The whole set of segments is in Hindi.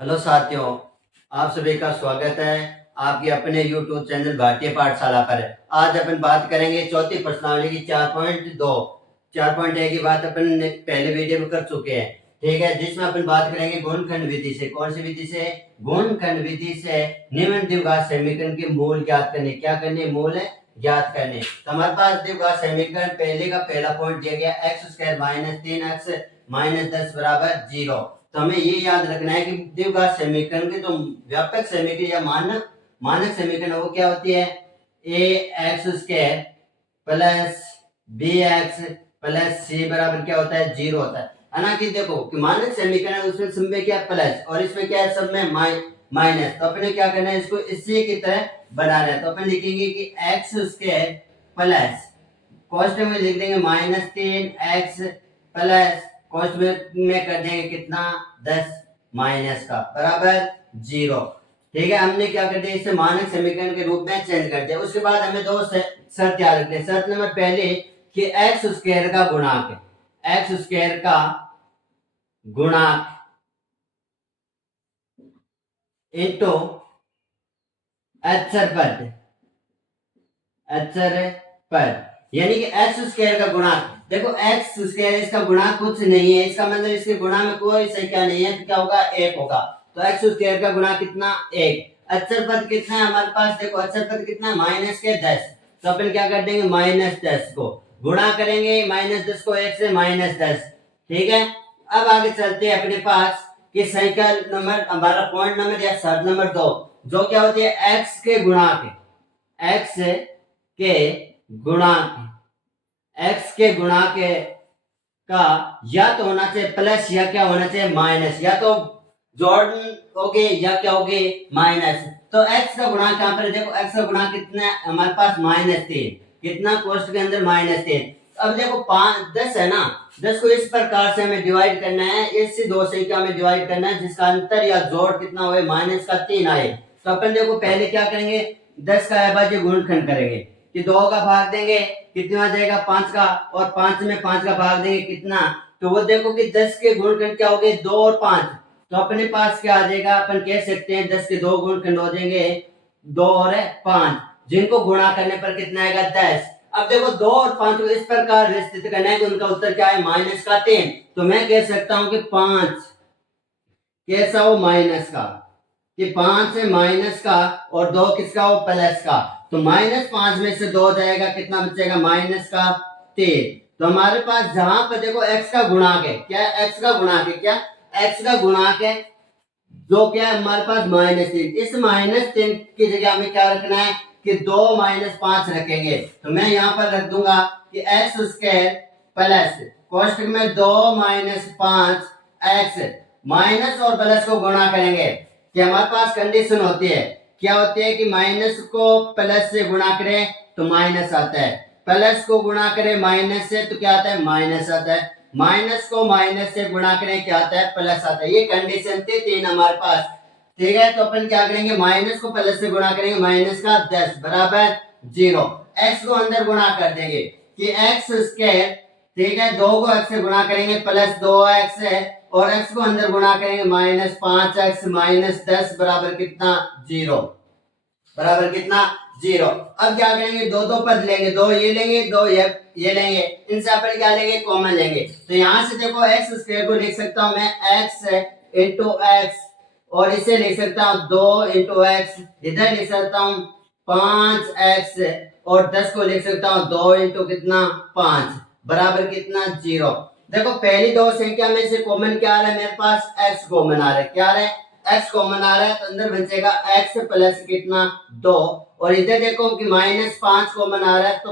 हेलो साथियों, आप सभी का स्वागत है आपके अपने YouTube चैनल भारतीय पाठशाला पर। आज अपन बात करेंगे चौथी प्रश्नावली की 4.2। 4.1 की बात अपन ने पहले वीडियो में कर चुके हैं, ठीक है, जिसमें अपन बात करेंगे गुणनखंड विधि से। कौन सी विधि से? गुणनखंड विधि से निम्न द्विघात समीकरण के मूल ज्ञात करने। क्या करने? मूल ज्ञात करने। तो हमारे पास द्विघात समीकरण पहले का पहला पॉइंट दिया गया x² - 3x - 10 बराबर 0। तो हमें ये याद रखना है कि द्विघात समीकरण के जो व्यापक समीकरण या मानक समीकरण वो क्या होती है? ax² plus bx plus c बराबर क्या होता है? 0 होता है ना। कि देखो कि मानक समीकरण उसमें सब में क्या प्लस और इसमें क्या है? सब में माइनस। तो अपने क्या करना है? इसको इसी की तरह बनाना है। तो अपन लिखेंगे कि x² प्लस कॉस्ट में लिख देंगे -3x प्लस कॉस्ट में कर देंगे कितना? 10 माइनस का बराबर 0। ठीक है, हमने क्या कर दिया? इसे मानक समीकरण के रूप में चेंज कर दिया। उसके बाद हमें दो शर्त याद रखनी है। शर्त नंबर पहले कि x² का गुणांक, x² का गुणांक इनटू अक्षर पद यानी कि x² का गुणांक। देखो x² इसका गुणांक कुछ नहीं है, इसका मतलब इसके गुणा में कोई संख्या नहीं है, तो क्या होगा? 1 होगा। तो x² का गुणांक कितना? 1। अक्षर पद कितना है हमारे पास? देखो अक्षर पद कितना है? -10। तो अपन क्या कर देंगे? -10 को गुणा करेंगे, -10 को 1 से -10। ठीक है, अब आगे चलते हैं अपने पास कि साइकिल नंबर हमारा पॉइंट नंबर या शर्त नंबर 2, जो क्या होती है? x के गुणांक, x के गुणांक, x के गुणांक का या तो होना चाहिए प्लस या क्या होना चाहिए? माइनस। या तो जोड़ोगे या क्या होगे? माइनस। तो x का गुणांक यहाँ पर देखो, x का गुणांक कितना है हमारे पास? -3। कितना? कोष्ठ के अंदर -3। अब देखो 10 है ना, 10 को इस प्रकार से हमें डिवाइड करना है, इससे दो संख्या में डिवाइड करना है जिसका अंतर या जोड़ कितना हुए? -3 आए। तो अपन देखो पहले क्या करेंगे? 10 का अभाज्य गुणनखंड करेंगे कि 2 का भाग देंगे, कितना आ जाएगा? 5 का, और 5 में 5 का भाग देंगे कितना? तो वो देखो कि 10 के गुणनखंड क्या हो गए? 2 और 5। तो अपने पास क्या आ जाएगा? अपन कह सकते हैं 10 के 2 गुणनखंड हो जाएंगे 2 और 5, जिनको गुणा करने पर कितना आएगा? 10। अब देखो 2 और 5 को इस प्रकार विस्तृत करना है कि उनका उत्तर क्या है? -3। तो मैं कह सकता हूं कि 5 कैसा हो? माइनस का, कि 5 है माइनस का और 2 किसका हो? प्लस का। तो -5 में से 2 जाएगा, कितना बचेगा? -3। तो हमारे पास जहां पर देखो x का गुणांक है, क्या x का गुणांक है? क्या x का गुणांक है? जो क्या है हमारे पास? -3। इस -3 की जगह हमें क्या रखना है? कि 2 - 5 रखेंगे। तो मैं यहाँ पर रख दूंगा कि x² प्लस कोष्ठक में 2 - 5 x, माइनस और प्लस को गुणा करेंगे कि हमारे पास कंडीशन होती है, क्या होती है? कि माइनस को प्लस से गुणा करें तो माइनस आता है, प्लस को गुणा करें माइनस से तो क्या आता है? माइनस आता है, माइनस को माइनस से गुणा करें क्या आता है? प्लस आता है। ये कंडीशन थी 3 हमारे पास। ठीक है, तो अपन क्या करेंगे? माइनस को प्लस से गुणा करेंगे, माइनस का 10 बराबर 0। x को अंदर गुणा कर देंगे कि x², ठीक है, 2 को x से गुणा करेंगे प्लस 2x है, और x को अंदर गुणा करेंगे -5x - 10 बराबर कितना? 0। बराबर कितना? 0। अब क्या करेंगे? दो पद लेंगे, 2 ये लेंगे, 2 ये लेंगे, इनसे अपन क्या लेंगे? कॉमन लेंगे। तो यहां से देखो x² को लिख सकता हूं मैं x इंटू x, और इसे लिख सकता हूं 2 इंटू x, इधर लिख सकता हूं 5x, और 10 को लिख सकता हूं 2 इंटू कितना? 5 बराबर कितना? 0। देखो पहली दो संख्या में से कॉमन क्या आ रहा है मेरे पास? x कॉमन आ रहा है। क्या आ रहा है? x कॉमन आ रहा है, तो अंदर बचेगा x प्लस कितना? 2। और इधर देखो कि -5 कॉमन आ रहा है, तो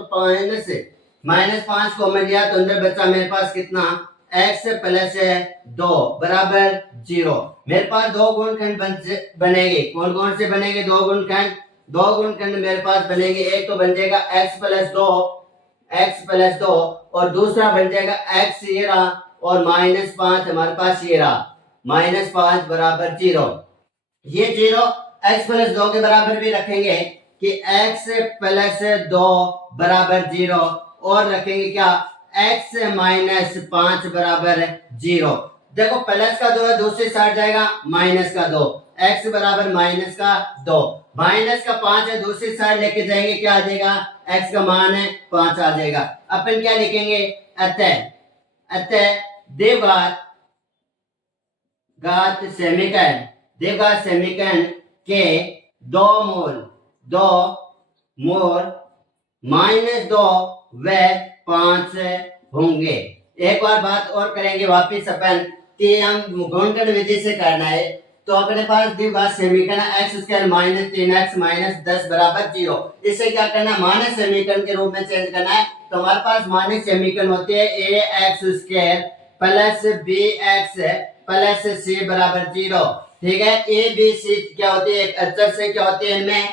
-5 कॉमन लिया तो अंदर बचा मेरे पास कितना? x प्लस 2 बराबर 0। मेरे पास दो गुणनखंड बनेंगे। कौन कौन से बनेंगे दो गुणनखंड? दो गुणनखंड मेरे पास बनेंगे, एक तो बन जाएगा x प्लस 2, और दूसरा बन जाएगा x ये रहा, और -5 हमारे पास ये रहा, -5 बराबर 0। ये 0 x प्लस 2 के बराबर भी रखेंगे कि x प्लस 2 बराबर 0, और रखेंगे क्या? x - 5 बराबर 0। देखो प्लस का 2 है, दूसरी साइड जाएगा माइनस का 2, x बराबर माइनस का 2, माइनस का 5 है, दूसरी साइड लेके जाएंगे क्या आ जाएगा, x का मान है 5 आ जाएगा। अपन क्या लिखेंगे, अतः अतः देवघात देवघात समीकरण के दो मूल -2 व 5 होंगे। एक बार बात और करेंगे वापिस अपन कि हम गुणनखंड विधि से करना है, तो अपने पास द्विघात समीकरण x square minus 3x minus 10 बराबर 0। इसे क्या करना है, मानक समीकरण के रूप में चेंज करना है। तो हमारे पास मानक समीकरण होते हैं ax square plus bx plus c बराबर 0। ठीक है, a b c क्या होती है, एक अचर से क्या होती है इनमें।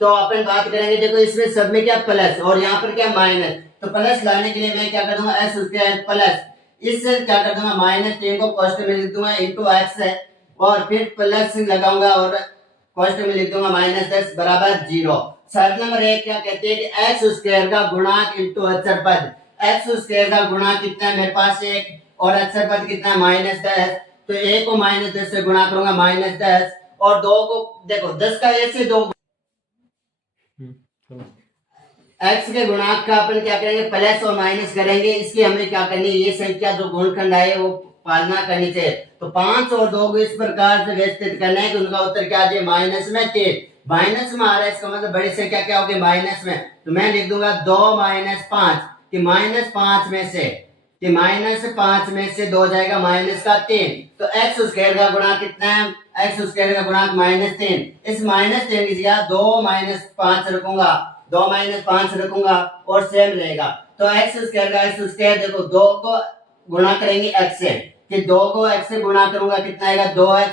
तो अपन बात करेंगे, देखो इसमें सब में क्या प्लस और यहाँ पर क्या माइनस, तो प्लस लाने के लिए मैं क्या कर दूंगा, एक्स स्क्वायर प्लस इससे क्या कर दूंगा -3 को कॉस्ट में लिख दूंगा इनटू एक्स है, और फिर प्लस लगाऊंगा और कॉस्ट में लिख दूंगा -10 बराबर 0। शर्त नंबर 1 क्या कहती है कि एक्स स्क्वायर का गुणांक इनटू अचर पद, एक्स स्क्वायर का गुणांक कितना है मेरे पास 1 और अचर पद कितना है -10। तो 1 को -10 से गुणा करूंगा -10 और 2 को देखो 10 का ऐसे 2 एक्स के गुणांक का अपन क्या करेंगे, प्लस और माइनस करेंगे। इसकी हमें क्या करनी है, ये संख्या जो गुणनखंड है वो पालना करनी चाहिए। तो 5 और 2 को इस प्रकार से व्यवस्थित करना है कि उनका उत्तर क्या आ जाए, माइनस में 3। माइनस में आ रहा है, इसका मतलब बड़ी संख्या क्या होगी, माइनस में। तो मैं लिख दूंगा 2 - 5 कि -5 में से -5 में से 2 जाएगा -3। तो एक्स स्क्वायर का गुणांक कितना है, एक्स स्क्वायर का गुणांक -3। इस -3 की जगह 2 - 5 रखूंगा, 2 - 5 रखूंगा और सेम रहेगा। तो एक्स स्क्वायर का एक्स स्क्वायर देखो 2 को गुणा करेंगे x से, कि 2 को x से गुणा करूंगा कितना आएगा 2x,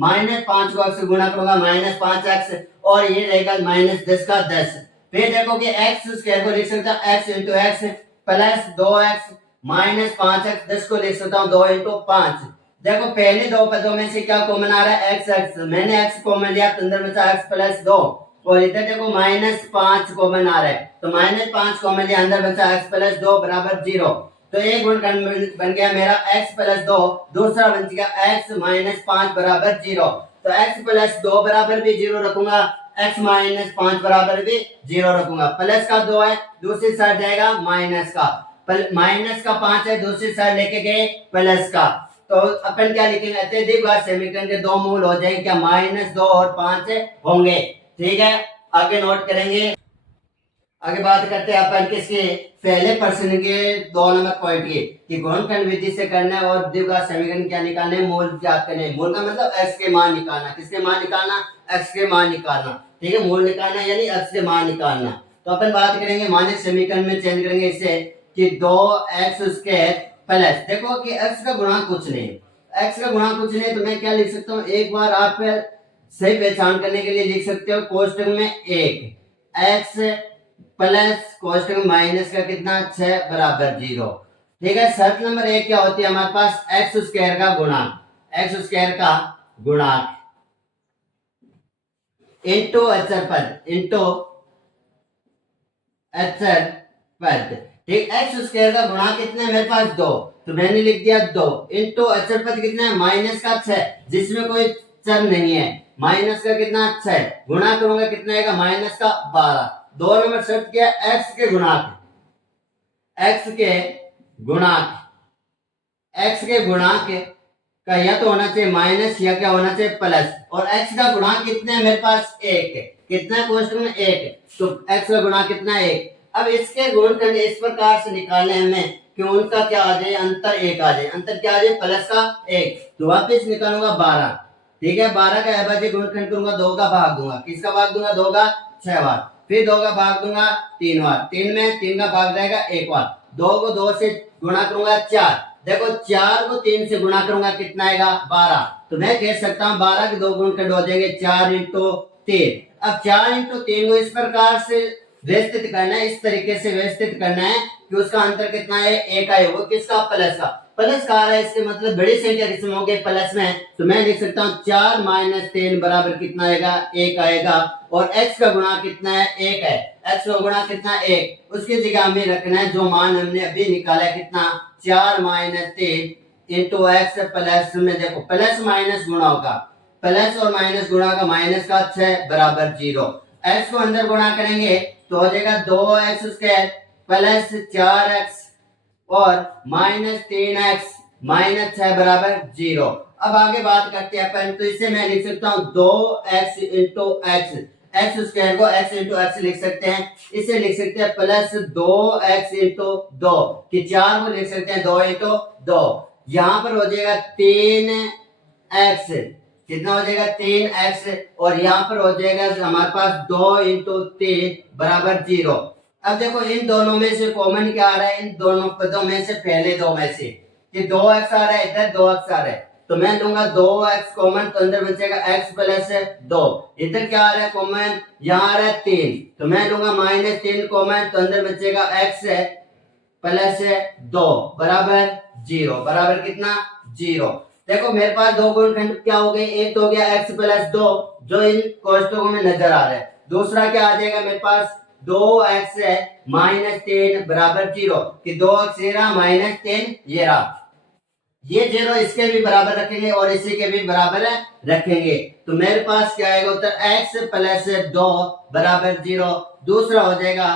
-5 को x से गुणा करूंगा -5x और ये रहेगा -10 का 10। फिर देखो कि x स्क्वायर को लिख सकता हूं x into x plus 2x -5x, 10 को लिख सकता हूं 2 इंटू 5। देखो पहले दो पदों में से क्या कॉमन आ रहा है, x, मैंने x कॉमन लिया तो अंदर बचा x प्लस 2 और इधर देखो -5 कॉमन आ रहा है, तो -5 कॉमन लिया अंदर बचा x प्लस 2 बराबर 0। तो एक गुणनखंड बन गया मेरा x प्लस 2, दूसरा बन गया x -5 बराबर 0। तो x प्लस 2 बराबर भी 0 रखूंगा, x -5 बराबर भी 0 रखूंगा। प्लस का 2 है, दूसरी साइड जाएगा माइनस का, माइनस का 5 है, दूसरी साइड लेके गए प्लस का। तो अपन क्या लिखेंगे, अत्यधिक घात समीकरण के दो मूल हो जाएंगे क्या, -2 और 5 होंगे। ठीक है, आगे नोट करेंगे। आगे बात करते हैं अपन किसके, पहले प्रश्न के 2 नंबर पॉइंट की कि गुणनखंड विधि से करना है और द्विघात समीकरण क्या निकालना है, मूल ज्ञात करने हैं। मूल का मतलब x के मान निकालना, किसके मान निकालना, x के मान निकालना। ठीक है, मूल निकालना यानी x के मान निकालना। तो अपन बात करेंगे मानक समीकरण में चेंज करेंगे इसे कि 2x² प्लस, देखो कि x का गुणांक कुछ नहीं है, x का गुणांक कुछ नहीं, तो मैं क्या लिख सकता हूँ, एक बार आप सही पहचान करने के लिए लिख सकते हो कोष्टक में 1 x प्लस कोष्टक में माइनस का कितना 6 बराबर 0। ठीक है, शर्त नंबर 1 क्या होती है हमारे पास, एक्स स्क्वायर का गुणांक, एक्स स्क्वायर का गुणांक इनटू अचर पद, इनटू अचर पद। ठीक, एक्स स्क्वायर का गुणांक कितना है मेरे पास 2, तो मैंने लिख दिया 2 इनटू अचर पद कितना है माइनस का 6, जिसमें कोई चर नहीं है, माइनस का कितना 6 गुणा करूंगा कितना आएगा माइनस का 12। 2 नंबर शर्त क्या है, x के गुणांक, x के गुणांक, x के गुणांक का या तो होना चाहिए माइनस या क्या होना चाहिए प्लस, और x का गुणांक कितना है मेरे पास 1, कितना कोष्टक में 1, तो x का गुणांक कितना है 1। अब इसके गुणनखंड इस प्रकार से निकालने हमें कि उनका क्या आ जाए, अंतर 1 आ जाए, अंतर क्या आ जाए प्लस का 1, तो वापस निकालूंगा 12। ठीक है, 12 का अभाज्य गुणनखंड करूंगा, 2 का भाग दूंगा, किसका भाग दूंगा 2 का 6 बार, फिर 2 का भाग दूंगा 3 बार, 3 में 3 का भाग जाएगा 1 बार, 2 को 2 से गुणा करूंगा 4, देखो 4 को 3 से गुणा करूंगा कितना आएगा 12, तो मैं कह सकता हूं 12 के 2 गुणनखंड हो जाएंगे 4 इंटू 3। अब 4 इंटू 3 को इस प्रकार से व्यवस्थित करना है, इस तरीके से व्यवस्थित करना है कि उसका अंतर कितना है 1 आए, वो किसका प्लस का, प्लस का आ रहा है, इसके मतलब बड़ी संख्या किसमें होगी प्लस में, तो मैं लिख सकता हूँ 4 - 3 बराबर कितना आएगा 1 आएगा, और x का गुणा कितना है 1 है, x का गुणा कितना 1, उसकी जगह हमें रखना है जो मान हमने अभी निकाला है कितना 4 - 3 इंटू एक्स प्लस में देखो प्लस माइनस गुणा होगा, प्लस और माइनस गुणा का माइनस का 6 बराबर 0। एक्स को अंदर गुणा करेंगे तो हो जाएगा 2x² प्लस 4x और माइनस 3x माइनस 6 बराबर 0। अब आगे बात करते हैं अपन, तो इसे मैं लिख सकता हूँ 2x into x, x square को x इंटू एक्स लिख सकते हैं, इसे लिख सकते हैं प्लस 2x इंटू 2 कि 4 को लिख सकते हैं 2 इंटू 2। यहाँ पर हो जाएगा 3x, कितना हो जाएगा 3x और यहाँ पर हो जाएगा हमारे पास 2 इंटू 3 बराबर 0। अब देखो इन दोनों में से कॉमन क्या आ रहा है, इन दोनों पदों में से पहले दो में से कि 2x आ रहा है, इधर 2x आ रहा है तो मैं लूंगा 2x कॉमन, तो अंदर बचेगा x प्लस 2। इधर क्या आ रहा है कॉमन, यहाँ आ रहा है 3 तो मैं लूंगा माइनस 3 कॉमन, तो अंदर बचेगा x प्लस 2 बराबर 0। बराबर कितना 0। देखो मेरे पास दो गुणनखंड क्या हो गए, एक तो हो गया x प्लस 2 जो इन कोष्टकों में नजर आ रहा है, दूसरा क्या आ जाएगा मेरे पास 2x माइनस 3 बराबर 0 कि 2x ये रहा माइनस 3 ये रहा, ये 0 इसके भी बराबर रखेंगे और इसी के भी बराबर रखेंगे तो मेरे पास क्या आएगा उत्तर x प्लस 2 बराबर 0। दूसरा हो जाएगा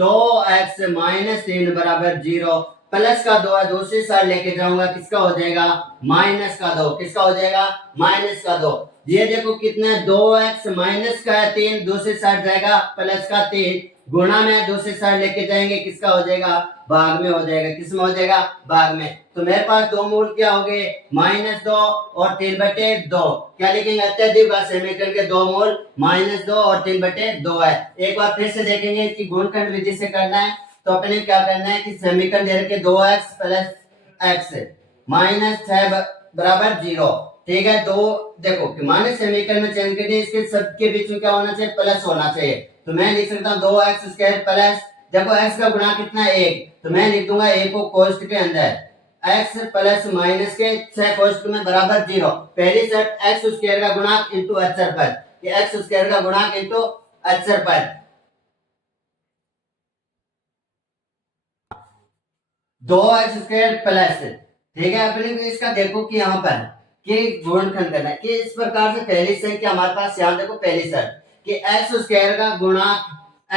2x माइनस 3 बराबर 0, प्लस का 2 है दूसरी साइड लेके जाऊंगा किसका हो जाएगा माइनस का 2, किसका हो जाएगा माइनस का 2। ये देखो कितना 2x माइनस का 3 दूसरी साइड जाएगा प्लस का 3 गुणा में दूसरी साइड लेके जाएंगे किसका हो जाएगा भाग में हो जाएगा, किस में हो जाएगा भाग में। तो मेरे पास दो मूल क्या हो गए -2 और 3/2। क्या लिखेंगे अत्यधिक समीकरण के दो मूल -2 और 3/2 है। एक बार फिर से देखेंगे कि गुणनखंड विधि से करना है तो अपने क्या करना है कि समीकरण दे रखे 2x प्लस x -6 बराबर 0। ठीक है, दो देखो कि माइनस समीकरण में चेंज करके इसके सबके बीच में क्या होना चाहिए प्लस होना चाहिए, तो मैं लिख सकता हूँ 2x² प्लस देखो x का गुणा कितना है 1 तो मैं लिख दूंगा 1 को कोष्ठ के अंदर x प्लस माइनस के 6 कोष्ठ में बराबर 0। पहली शर्त x² का गुणांक इंटू अक्षर पद, कि x² का गुणांक इंटू अक्षर पद 2x² प्लस। ठीक है, अपने को इसका देखो कि यहाँ पर कि गुणनखंड करना है कि इस प्रकार से पहली संख्या हमारे पास यहाँ देखो पहली शर्त कि x² का गुणांक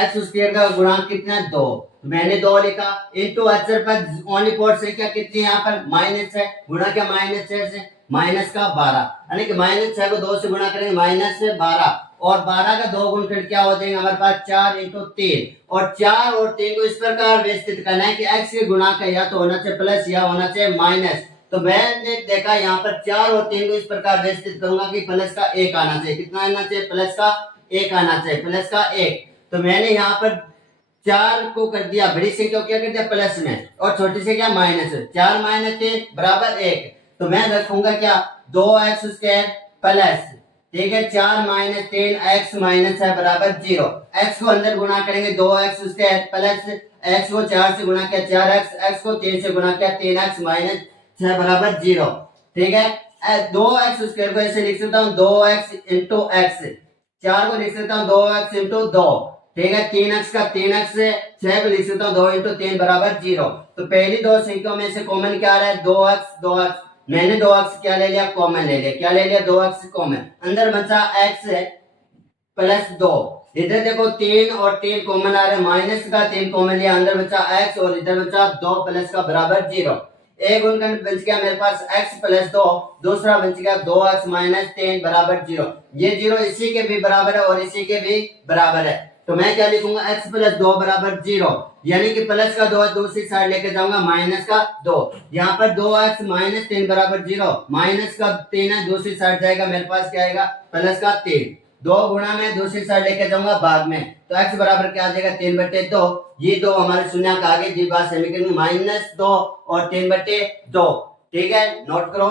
x² का गुणांक कितना है 2, मैंने 2 लिखा इंटू अक्षर पर ओनली पोर्ट संख्या कितनी है यहाँ पर माइनस है, गुणा क्या -6 से माइनस का 12 यानी कि -6 को 2 से गुणा करेंगे -12 और 12 का दो गुणनखंड क्या हो जाएंगे हमारे पास 4 इंटू 3 और 4 और 3 को इस प्रकार व्यवस्थित करना है कि x के गुणा का या तो होना चाहिए प्लस या होना चाहिए माइनस। तो मैंने देखा यहाँ पर 4 और 3 को इस प्रकार व्यवस्थित करूंगा कि प्लस का 1 आना चाहिए, कितना आना चाहिए प्लस का 1 आना चाहिए, प्लस का 1। तो मैंने यहाँ पर 4 को कर दिया बड़ी संख्या को क्या कर दिया प्लस में और छोटी संख्या माइनस, 4 - 3 बराबर 1। तो मैं रखूंगा क्या 2x² प्लस, ठीक है 4 - 3 x - है बराबर 0। x को अंदर गुणा करेंगे 2x² प्लस x को 4 से गुणा किया 4x, x को 3 से गुणा किया 3x - 6 बराबर 0। ठीक है, 2x² को ऐसे लिख सकता हूँ 2x इंटू x, 4 को लिख सकता हूँ 2x इंटू 2। ठीक है, 3x का 3x से 6 को लिख सकता हूँ 2 इंटू 3 बराबर 0। तो पहली दो संख्याओं में से कॉमन क्या आ रहा है 2x, मैंने 2x क्या ले लिया कॉमन ले लिया, क्या ले लिया 2x कॉमन, अंदर बचा x प्लस 2। इधर देखो 3 और 3 कॉमन आ रहे हैं, माइनस का 3 कॉमन लिया, अंदर बचा x और इधर बचा 2 प्लस का बराबर 0। एक गुणनखंड बच गया मेरे पास x प्लस 2, दूसरा बच गया 2x माइनस 3 बराबर 0। ये 0 इसी के भी बराबर है और इसी के भी बराबर है, तो मैं क्या लिखूंगा x प्लस 2 बराबर 0, यानी कि प्लस का 2 दूसरी साइड लेके जाऊंगा माइनस का 2। यहाँ पर 2x माइनस 3 बराबर 0, माइनस का 3 है दूसरी साइड जाएगा मेरे पास क्या आएगा प्लस का 3, 2 गुणा में दूसरी साइड लेके जाऊंगा भाग में, तो x बराबर क्या आ जाएगा 3/2। ये दो हमारे शून्यक आगे द्विघात समीकरण -2 और 3/2। ठीक है, नोट करो।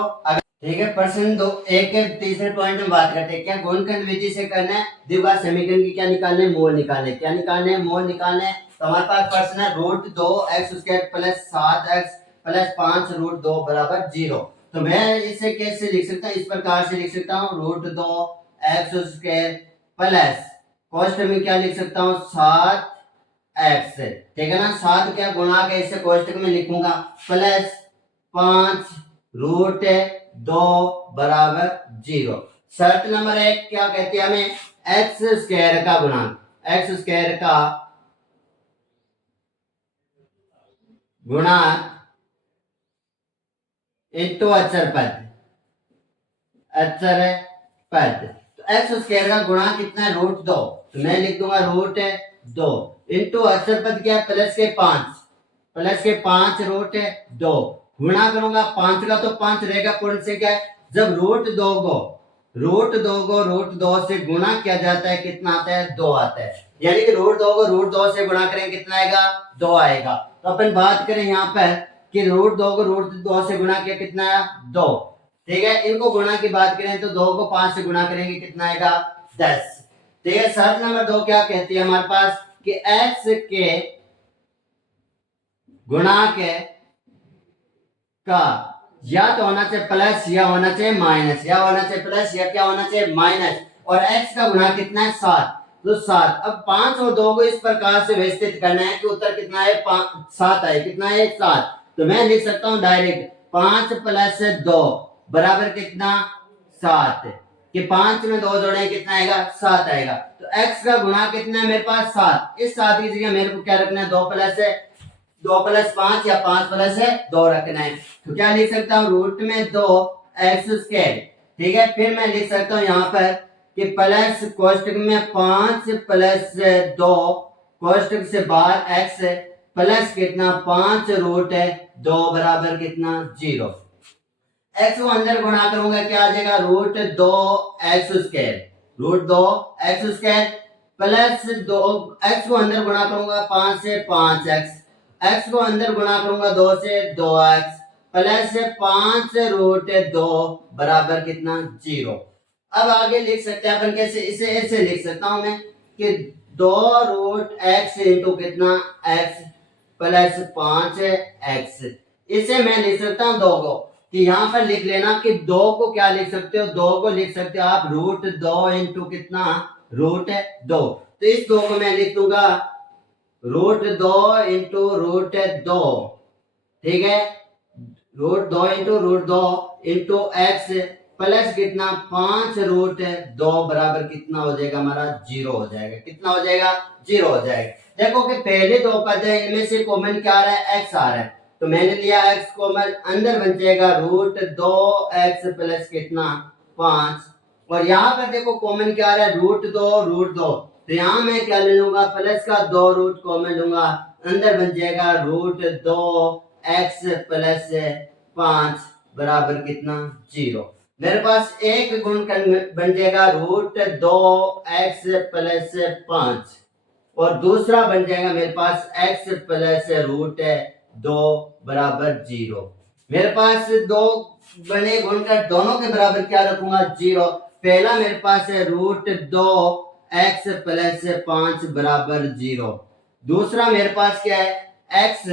ठीक है, प्रश्न 2 एक के तीसरे पॉइंट में बात करते हैं क्या गुणनखंड विधि से करना है द्विघात समीकरण की क्या निकालने मूल निकालने, क्या निकालने मूल निकालने। तो हमारे पास प्रश्न है √2x² प्लस 7x प्लस 5 √2 बराबर 0। तो मैं इसे कैसे लिख सकता हूँ, इस प्रकार से लिख सकता हूँ √2x² प्लस कोष्ठ में क्या लिख सकता हूँ 7x, ठीक है ना, 7 क्या गुणा के इसे कोष्टक में लिखूंगा प्लस 5 रूट 2 बराबर 0। शर्त नंबर 1 क्या कहती है हमें, एक्स स्क्वायर का गुणांक, एक्स स्क्वायर का गुणांक इंटू अचर पद, अचर पद। तो एक्स स्क्वायर का गुणांक कितना है, रूट 2, तो मैं लिख दूंगा रूट 2 इंटू अचर पद क्या है, प्लस के 5, प्लस के 5 रूट 2, गुणा करूंगा 5 का तो 5 रहेगा, पूर्ण से क्या है, जब रूट 2 को रूट 2 से गुणा किया जाता है कितना आता है, 2 आता है। यानी कि रूट 2 को रूट 2 से गुणा करेंगे कितना आएगा, 2 आएगा। तो अपन बात करें यहाँ पर कि रूट 2 को रूट 2 से गुणा किया कितना आया, 2। ठीक है, इनको गुणा की बात करें तो 2 को 5 से गुणा करेंगे कितना आएगा, 10। ठीक है, शर्त नंबर 2 क्या कहती है हमारे पास कि x के गुणांक का या तो होना चाहिए प्लस या होना चाहिए माइनस, या होना चाहिए प्लस या क्या होना चाहिए माइनस, और x का गुणांक कितना है, 7, तो 7। अब 5 और 2 को इस प्रकार से व्यवस्थित करना है कि उत्तर कितना है, 7 आए, कितना है, 7। तो मैं लिख सकता हूं डायरेक्ट 5 प्लस 2 बराबर कितना, 7, कि 5 में 2 जोड़ें कितना आएगा, 7 आएगा। तो x का गुणांक कितना है मेरे पास, 7। इस 7 की जगह मेरे को क्या रखना है, 2 प्लस 5 या 5 प्लस 2 रखना है। तो क्या लिख सकता हूँ, रूट में 2 एक्स स्क्वायर। ठीक है, फिर मैं लिख सकता हूँ यहाँ पर कि प्लस कोष्टक में 5 प्लस 2 कोष्टक से बाहर एक्स प्लस कितना, 5 रूट 2 बराबर कितना, 0। एक्स को अंदर गुणा करूंगा क्या आ जाएगा, root 2 x square, root 2 x square plus 2, x को अंदर गुणा करूंगा 5 से 5x, x को अंदर गुणा करूंगा 2 से 2x प्लस 5 रूट 2 बराबर कितना, 0। अब आगे लिख सकते हैं अपन कैसे, इसे ऐसे लिख सकता हूं मैं कि 2 रूट x इंटू कितना, x प्लस 5x। इसे मैं लिख सकता हूं 2 को, कि यहां पर लिख लेना कि 2 को क्या लिख सकते हो, 2 को लिख सकते हो आप रूट 2 इंटू कितना, रूट 2। तो इस 2 को मैं लिख दूंगा रूट 2 इंटू रूट 2। ठीक है, root 2 into root 2 into x plus कितना, 5 रूट 2 बराबर कितना हो जाएगा हमारा, 0 हो जाएगा। कितना हो जाएगा, 0 हो जाएगा। देखो कि पहले 2 पद है, इनमें से कॉमन क्या आ रहा है, x आ रहा है, तो मैंने लिया x कॉमन, अंदर बन जाएगा रूट 2x प्लस कितना, 5। और यहाँ पर देखो कॉमन क्या आ रहा है, रूट 2, तो यहाँ मैं क्या ले लूंगा, प्लस का 2 रूट कॉमन लूंगा, अंदर बन जाएगा रूट 2x प्लस 5 बराबर कितना, 0। मेरे पास एक गुण बन जाएगा रूट 2x प्लस 5, और दूसरा बन जाएगा मेरे पास x प्लस रूट 2 बराबर 0। मेरे पास दो बने गुणकर दोनों के बराबर क्या रखूंगा, 0। पहला मेरे पास है रूट 2 एक्स प्लस 5 बराबर 0। दूसरा मेरे पास क्या है, x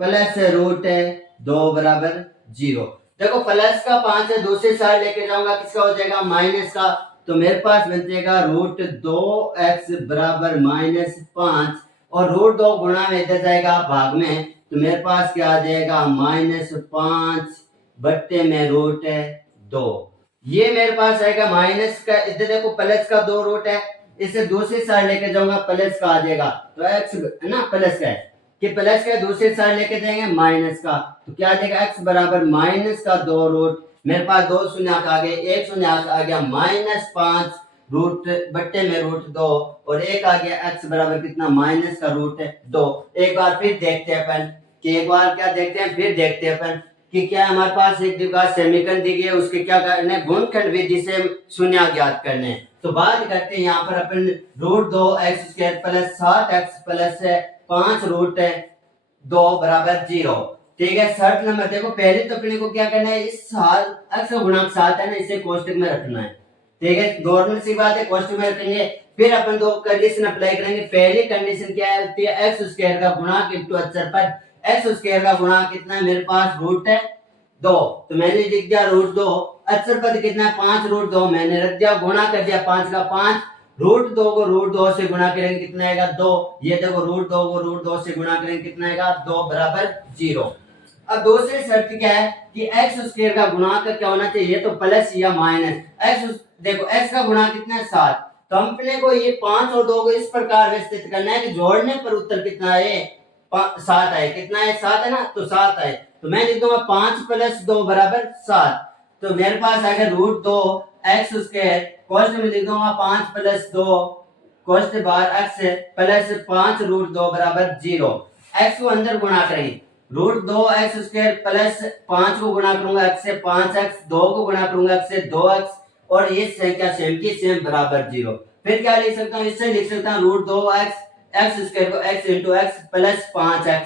प्लस रूट 2 बराबर 0। देखो प्लस का 5 है, दूसरी साइड लेके जाऊंगा किसका हो जाएगा, माइनस का। तो मेरे पास बन जाएगा रूट 2x बराबर -5, और रूट 2 गुणा में इधर जाएगा भाग में, तो मेरे पास क्या आ जाएगा, -5 बट्टे में रूट 2। ये मेरे पास आएगा माइनस का, इधर देखो प्लस का 2 रूट है, इसे दूसरी साइड लेके जाऊंगा प्लस का आ जाएगा, तो x है ना प्लस का है, कि प्लस का दूसरी साइड लेके जाएंगे माइनस का, तो क्या आ जाएगा, x बराबर माइनस का 2 रूट, मेरे पास 2 शून्य आ गए, 1 शून्य आ गया, -5 रूट बट्टे में रूट 2, और एक आ गया x बराबर कितना, माइनस का रूट 2। एक बार फिर देखते हैं अपन, कि एक बार क्या देखते हैं, फिर देखते हैं अपन कि क्या हमारे पास एक दिवस समीकरण दी गई है, उसके क्या करने, गुणनखंड विधि से शून्य ज्ञात करने। तो बात करते हैं यहाँ पर अपन root 2 x square plus 7x plus 5 root 2 बराबर 0। ठीक है, शर्त नंबर देखो, पहले तो अपने को क्या करना है, इस x का गुणांक 7 है ना, इसे कोष्टक में रखना है। ठीक है, नॉर्मल सी बात है, कोष्टक में रखेंगे। फिर अपन दो कंडीशन अप्लाई करेंगे। पहली कंडीशन क्या होती है, एक्स स्क्वायर का गुणांक इंटू अचर पर। एक्स स्क्वायर का गुणांक कितना है मेरे पास, रूट 2, तो मैंने लिख दिया रूट 2। अचर पद कितना है, 5 रूट 2, मैंने रख दिया, गुणा कर दिया 5 का 5। रूट 2 को रूट 2 से गुणा करेंगे कितना आएगा, 2। ये देखो रूट 2 को रूट 2 से गुणा करेंगे कितना आएगा, 2 बराबर 0। अब दूसरी शर्त क्या है कि एक्स स्क्वायर का गुणांक क्या होना चाहिए, तो प्लस या माइनस एक्स। देखो एक्स का गुणांक कितना है 7, तो हम अपने को ये 5 और 2 को इस प्रकार व्यवस्थित करना है कि जोड़ने पर उत्तर कितना है 7 आए। कितना है 7 है ना, तो 7 आए। तो मैं लिख दूंगा 5 + 2 = 7। तो मेरे पास आएगा √2 एक्स स्क्वायर, कोष्ठ में लिख दूंगा 5 + 2 कोष्ठ बार एक्स प्लस 5 √2 = 0। एक्स को अंदर गुणा करेंगे, √2 एक्स स्क्वायर प्लस 5 को गुणा करूंगा एक्स से 5x, 2 को गुणा करूंगा एक्स से 2x, और ये संख्या सेम की सेम बराबर 0। फिर क्या लिख सकता हूँ, इससे लिख सकता हूँ √2 एक्स स्क्वायर को x into x plus 5x,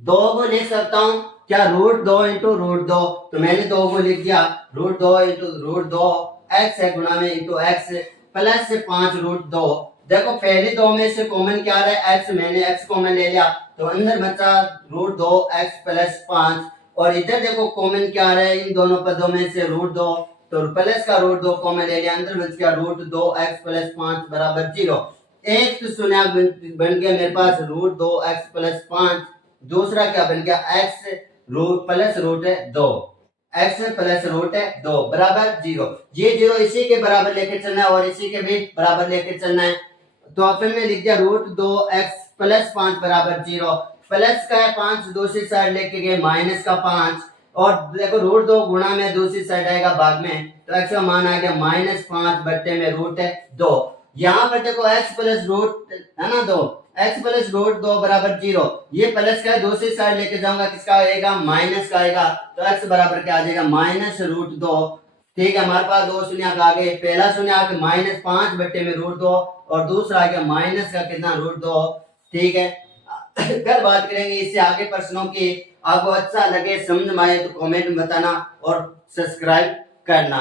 2 को लिख सकता हूँ क्या √2 इंटू √2, तो मैंने 2 को लिख दिया √2 इंटू √2 एक्स है गुणा में इंटू एक्स प्लस 5 √2। देखो पहले 2 में से कॉमन क्या आ रहा है x, मैंने x कॉमन ले लिया तो अंदर बचा √2 एक्स प्लस 5, और इधर देखो कॉमन क्या आ रहा है इन दोनों पदों में से √2, तो प्लस का √2 कॉमन ले लिया, अंदर बच गया √2 एक्स प्लस 5 = 0। एक तो शून्य बन गया मेरे पास √2 एक्स प्लस 5, दूसरा क्या बन गया x प्लस √2 x प्लस √2 बराबर 0। ये 0 इसी के बराबर लेकर चलना है और इसी के भी बराबर लेकर चलना है, तो अपन ने लिख दिया √2 x प्लस 5 = 0। प्लस का है 5 दूसरी साइड लेके गए माइनस का 5, और देखो √2 गुणा में दूसरी साइड आएगा भाग में, तो x का मान आ गया -5 बट्टे में √2। यहाँ पर देखो x प्लस रूट है ना 2, x प्लस √2 = 0। ये प्लस का दूसरी साइड लेके जाऊंगा किसका आएगा माइनस का आएगा, तो x बराबर क्या आ जाएगा -√2। ठीक है, हमारे पास दो शून्य आ गए, पहला शून्य आ गया -5 बट्टे में √2 और दूसरा आ गया माइनस का कितना √2। ठीक है, कल बात करेंगे इससे आगे प्रश्नों की। आपको अच्छा लगे समझ में आए तो कमेंट में बताना और सब्सक्राइब करना।